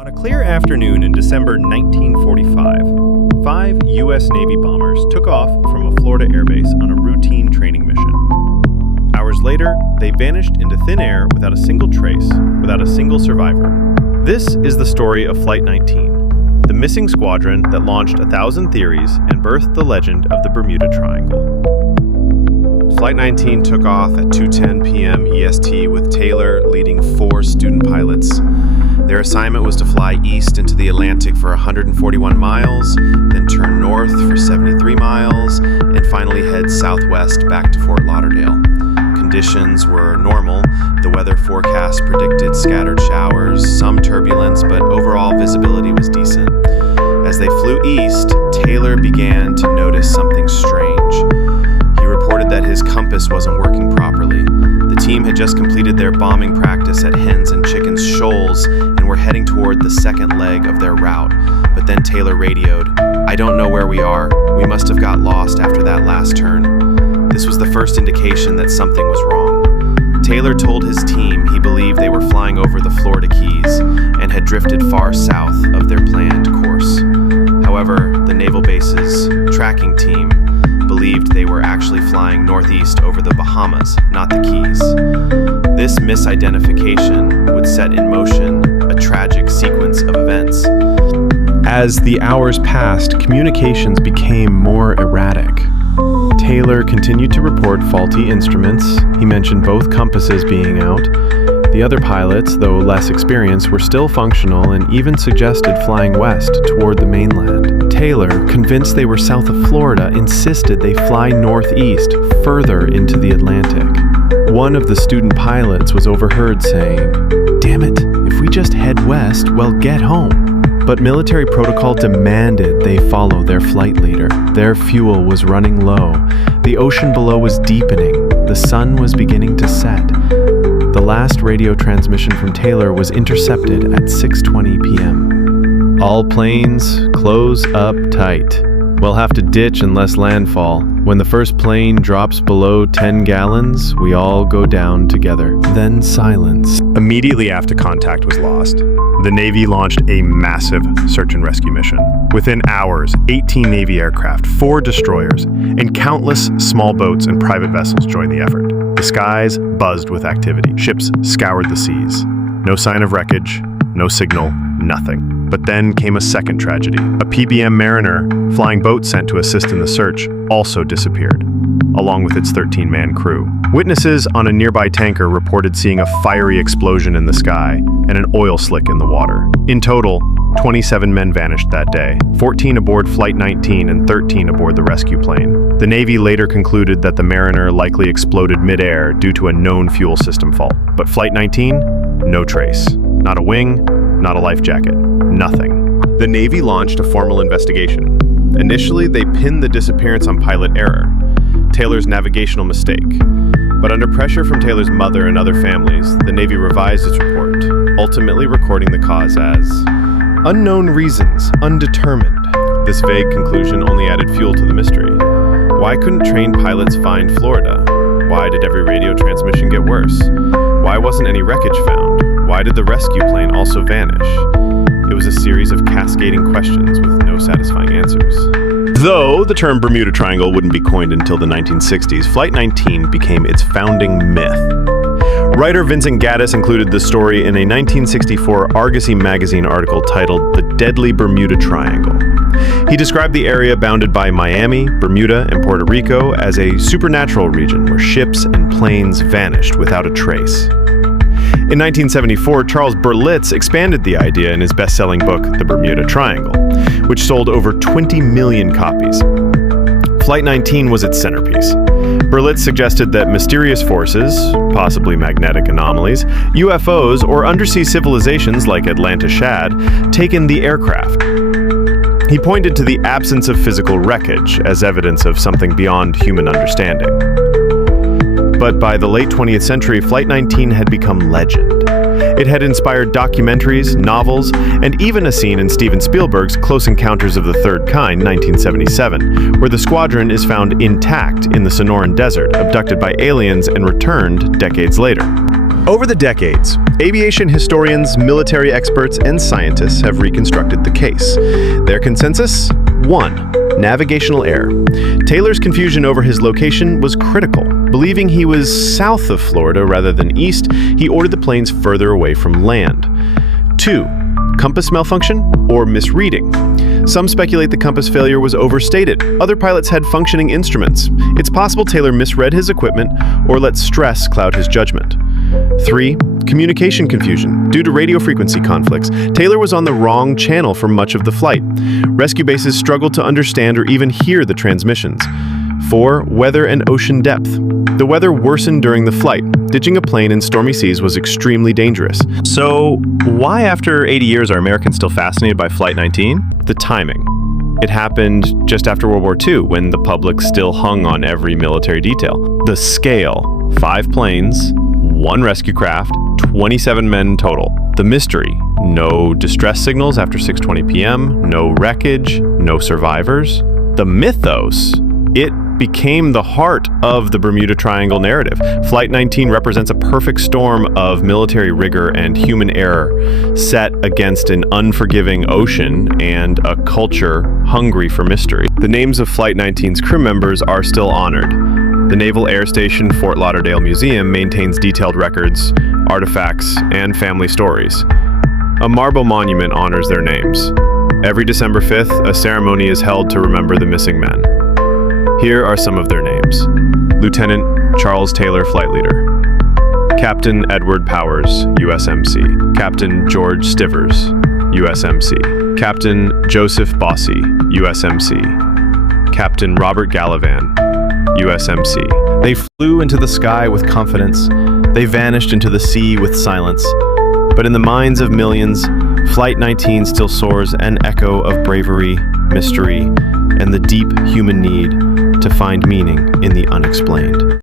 On a clear afternoon in December 1945, 5 U.S. Navy bombers took off from a Florida airbase on a routine training mission. Hours later, they vanished into thin air without a single trace, without a single survivor. This is the story of Flight 19, the missing squadron that launched 1,000 theories and birthed the legend of the Bermuda Triangle. Flight 19 took off at 2:10 p.m. EST with Taylor leading 4 student pilots. Their assignment was to fly east into the Atlantic for 141 miles, then turn north for 73 miles, and finally head southwest back to Fort Lauderdale. Conditions were normal. The weather forecast predicted scattered showers, some turbulence, but overall visibility was decent. As they flew east, Taylor began to notice something strange. He reported that his compass wasn't working properly. The team had just completed their bombing practice at Hens and Chickens Shoals and were heading toward the second leg of their route. But then Taylor radioed, "I don't know where we are. We must have got lost after that last turn." This was the first indication that something was wrong. Taylor told his team he believed they were flying over the Florida Keys and had drifted far south of their planned course. However, the naval base's tracking team believed they were actually flying northeast over the Bahamas, not the Keys. This misidentification would set in motion a tragic sequence of events. As the hours passed, communications became more erratic. Taylor continued to report faulty instruments. He mentioned both compasses being out. The other pilots, though less experienced, were still functional and even suggested flying west toward the mainland. Taylor, convinced they were south of Florida, insisted they fly northeast, further into the Atlantic. One of the student pilots was overheard saying, "Damn it, if we just head west, we'll get home." But military protocol demanded they follow their flight leader. Their fuel was running low. The ocean below was deepening. The sun was beginning to set. The last radio transmission from Taylor was intercepted at 6:20 p.m. "All planes, close up tight. We'll have to ditch unless landfall. When the first plane drops below 10 gallons, we all go down together." Then silence. Immediately after contact was lost, the Navy launched a massive search and rescue mission. Within hours, 18 Navy aircraft, 4 destroyers, and countless small boats and private vessels joined the effort. The skies buzzed with activity. Ships scoured the seas. No sign of wreckage, no signal, nothing. But then came a second tragedy. A PBM Mariner, flying boat sent to assist in the search, also disappeared, along with its 13-man crew. Witnesses on a nearby tanker reported seeing a fiery explosion in the sky and an oil slick in the water. In total, 27 men vanished that day, 14 aboard Flight 19 and 13 aboard the rescue plane. The Navy later concluded that the Mariner likely exploded mid-air due to a known fuel system fault. But Flight 19? No trace. Not a wing, not a life jacket. Nothing. The Navy launched a formal investigation. Initially, they pinned the disappearance on pilot error, Taylor's navigational mistake. But under pressure from Taylor's mother and other families, the Navy revised its report, ultimately recording the cause as unknown reasons, undetermined. This vague conclusion only added fuel to the mystery. Why couldn't trained pilots find Florida? Why did every radio transmission get worse? Why wasn't any wreckage found? Why did the rescue plane also vanish? It was a series of cascading questions with no satisfying answers. Though the term Bermuda Triangle wouldn't be coined until the 1960s, Flight 19 became its founding myth. Writer Vincent Gaddis included the story in a 1964 Argosy magazine article titled "The Deadly Bermuda Triangle." He described the area bounded by Miami, Bermuda, and Puerto Rico as a supernatural region where ships and planes vanished without a trace. In 1974, Charles Berlitz expanded the idea in his best-selling book, The Bermuda Triangle, which sold over 20 million copies. Flight 19 was its centerpiece. Berlitz suggested that mysterious forces, possibly magnetic anomalies, UFOs, or undersea civilizations like Atlanta Shad, taken the aircraft. He pointed to the absence of physical wreckage as evidence of something beyond human understanding. But by the late 20th century, Flight 19 had become legend. It had inspired documentaries, novels, and even a scene in Steven Spielberg's Close Encounters of the Third Kind, 1977, where the squadron is found intact in the Sonoran Desert, abducted by aliens and returned decades later. Over the decades, aviation historians, military experts, and scientists have reconstructed the case. Their consensus? 1. Navigational error. Taylor's confusion over his location was critical. Believing he was south of Florida rather than east, he ordered the planes further away from land. 2. Compass malfunction or misreading. Some speculate the compass failure was overstated. Other pilots had functioning instruments. It's possible Taylor misread his equipment or let stress cloud his judgment. 3. Communication confusion. Due to radio frequency conflicts, Taylor was on the wrong channel for much of the flight. Rescue bases struggled to understand or even hear the transmissions. 4. Weather and ocean depth. The weather worsened during the flight. Ditching a plane in stormy seas was extremely dangerous. So, why after 80 years are Americans still fascinated by Flight 19? The timing. It happened just after World War II, when the public still hung on every military detail. The scale: 5 planes, 1 rescue craft, 27 men total. The mystery: no distress signals after 6:20 p.m., no wreckage, no survivors. The mythos: it became the heart of the Bermuda Triangle narrative. Flight 19 represents a perfect storm of military rigor and human error set against an unforgiving ocean and a culture hungry for mystery. The names of Flight 19's crew members are still honored. The Naval Air Station Fort Lauderdale Museum maintains detailed records, artifacts, and family stories. A marble monument honors their names. Every December 5th, a ceremony is held to remember the missing men. Here are some of their names. Lieutenant Charles Taylor, Flight Leader. Captain Edward Powers, USMC. Captain George Stivers, USMC. Captain Joseph Bossy, USMC. Captain Robert Gallivan, USMC. They flew into the sky with confidence. They vanished into the sea with silence. But in the minds of millions, Flight 19 still soars an echo of bravery, mystery, and the deep human need to find meaning in the unexplained.